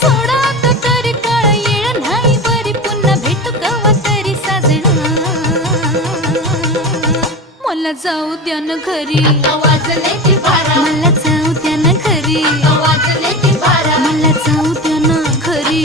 सोडा आता तरी काळ येळ नाही बरी पुन्हा भेटू कवा तरी साजना मला जाऊ द्या ना घरी वाजले की बारा मला जाऊ द्या ना घरी वाजले की बारा मला जाऊ द्या ना घरी